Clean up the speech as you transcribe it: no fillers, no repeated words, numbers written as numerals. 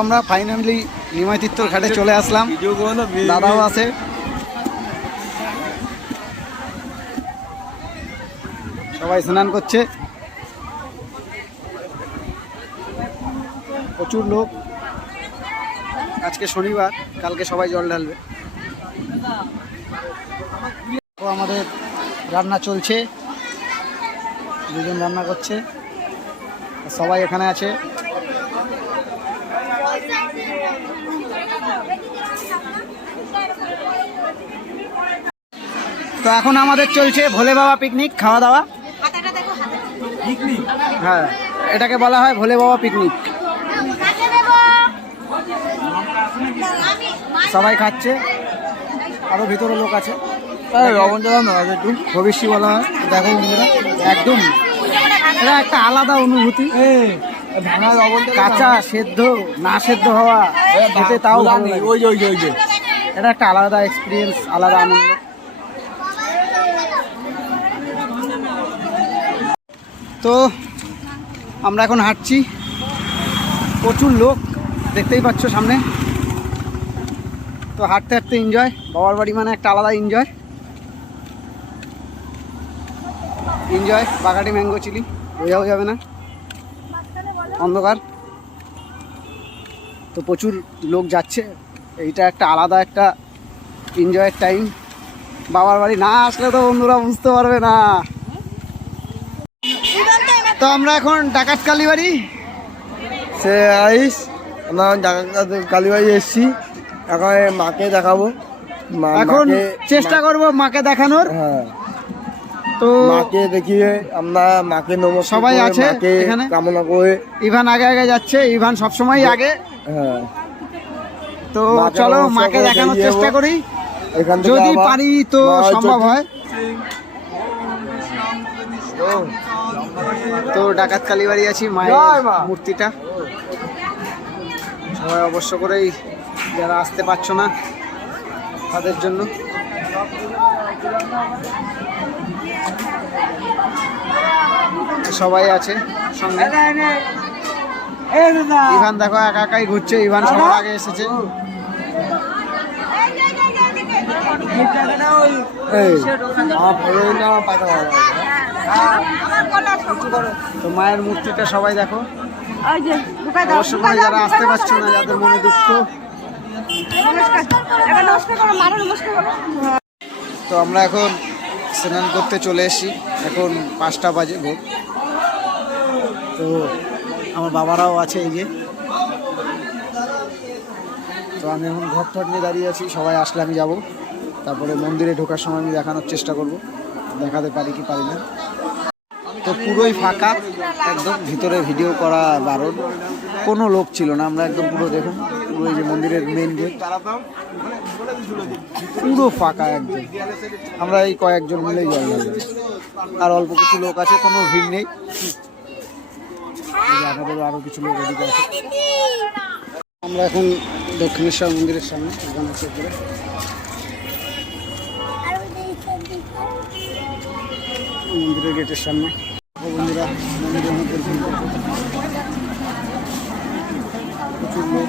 আমরা ফাইনালি নিমাই তীর্থর ঘাটে চলে আসলাম। দাদাও আছে। সবাই স্নান করছে, প্রচুর লোক। আজকে শনিবার, কালকে সবাই জল ঢালবে। তো আমাদের রান্না চলছে, দুজন রান্না করছে, সবাই এখানে আছে। তো এখন আমাদের চলছে ভোলে বাবা পিকনিক, খাওয়া দাওয়া। হ্যাঁ, এটাকে বলা হয় ভোলে বাবা পিকনিক। সবাই খাচ্ছে, আরো ভিতরে লোক আছে। একটু ভবিষ্যৎ বলা হয়। দেখো বন্ধুরা, একদম এটা একটা আলাদা অনুভূতি। কাঁচা সেদ্ধ না সেদ্ধ হওয়া খেতে তাও ভালো লাগে। এটা একটা আলাদা এক্সপিরিয়েন্স, আলাদা আনন্দ। তো আমরা এখন হাঁটছি, প্রচুর লোক দেখতেই পাচ্ছ সামনে। তো হাঁটতে হাঁটতে এনজয়, বাবার বাড়ি মানে একটা আলাদা এনজয়। বাগাটি ম্যাঙ্গো চিলি বোঝাও যাবে না, অন্ধকার। তো প্রচুর লোক যাচ্ছে, এইটা একটা আলাদা একটা এনজয়ের টাইম। বাবার বাড়ি না আসলে তো বন্ধুরা বুঝতে পারবে না। তো আমরা এখন ডাকাত কালীবাড়ি কালীবাড়ি এসছি। এখন মাকে দেখাবো, এখন চেষ্টা করব মাকে দেখানোর। হ্যাঁ, তো মাকে দেখিয়ে আমরা মাকে নমস্কার সবাই আছে এখানে কামনা করে। ইভান আগে আগে যাচ্ছে, ইভান সবসময় আগে। হ্যাঁ, তো চলো মাকে দেখানোর চেষ্টা করি, যদি পারি তো সম্ভব হয়। তো ডাকাত কালীবাড়ি আছি, মায়ের মূর্তিটা সবাই অবশ্য করেই, যারা আসতে পারছো না তাদের জন্য। সবাই আছে সঙ্গে। ইভান দেখো একা একাই ঘুরছে, ইভান সবার আগে এসেছে। তো মায়ের মূর্তিটা সবাই দেখো, অবশ্য করে যারা আসতে পারছো না, যাদের মনে দুঃখ। তো আমরা এখন স্নান করতে চলে এসেছি, এখন 5টা বাজে ভোর। তো আমার বাবারাও আছে এই যে। তো আমি এখন ঘর টর নিয়ে দাঁড়িয়ে আছি, সবাই আসলে আমি যাব। তারপরে মন্দিরে ঢোকার সময় আমি দেখানোর চেষ্টা করব, দেখাতে পারি কি পারি না। তো পুরোই ফাঁকা একদম, ভিতরে ভিডিও করা বারণ, কোনো লোক ছিল না। আমরা একদম পুরো দেখুন, পুরো এই যে মন্দিরের মেন গেট পুরো ফাঁকা একদম। আমরা এই কয়েকজন মিলেই জল ঢালবো, আর অল্প কিছু লোক আছে, কোনো ভিড় নেই। আমাদের আরো কিছু লোক এদিকে আছে। আমরা এখন দক্ষিণেশ্বর মন্দিরের সামনে, এখানে আছে উপরে মন্দিরের গেটের সামনে। বন্ধুরা মন্দিরের মধ্যে প্রচুর লোক।